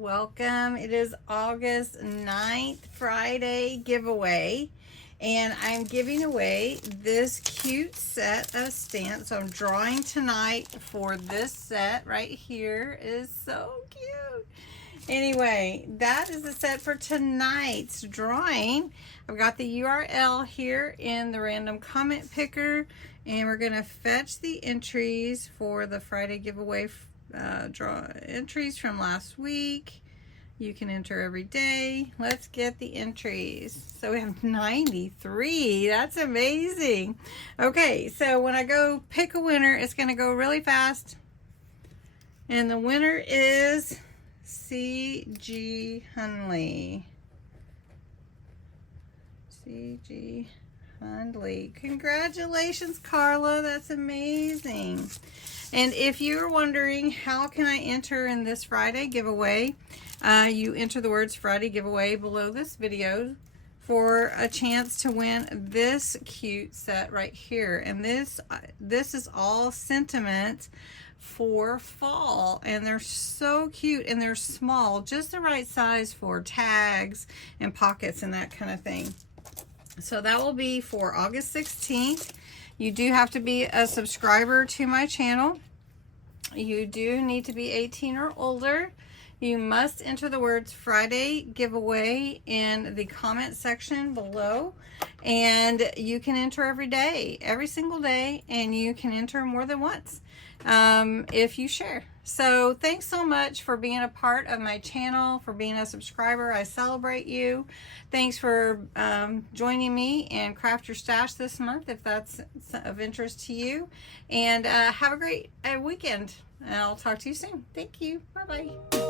welcome. It is August 9th, Friday giveaway, and I'm giving away this cute set of stamps. So I'm drawing tonight for this set right here. It is so cute. Anyway, that is the set for tonight's drawing. I've got the URL here in the random comment picker, and we're going to fetch the entries for the Friday giveaway draw entries from last week. You can enter every day. Let's get the entries. So we have 93. That's amazing. Okay, so when I go pick a winner, it's going to go really fast. And the winner is C.G. Hunley. C.G. Hunley. Congratulations, Carla. That's amazing. And if you're wondering how can I enter in this Friday giveaway, you enter the words Friday giveaway below this video for a chance to win this cute set right here. And this is all sentiment for fall, and they're so cute, and they're small, just the right size for tags and pockets and that kind of thing. So that will be for August 16th. You do have to be a subscriber to my channel. You do need to be 18 or older. You must enter the words Friday giveaway in the comment section below. And you can enter every day, every single day, and you can enter more than once if you share. So thanks so much for being a part of my channel, for being a subscriber. I celebrate you. Thanks for joining me in Craft Your Stash this month, if that's of interest to you. And have a great weekend. And I'll talk to you soon. Thank you. Bye-bye.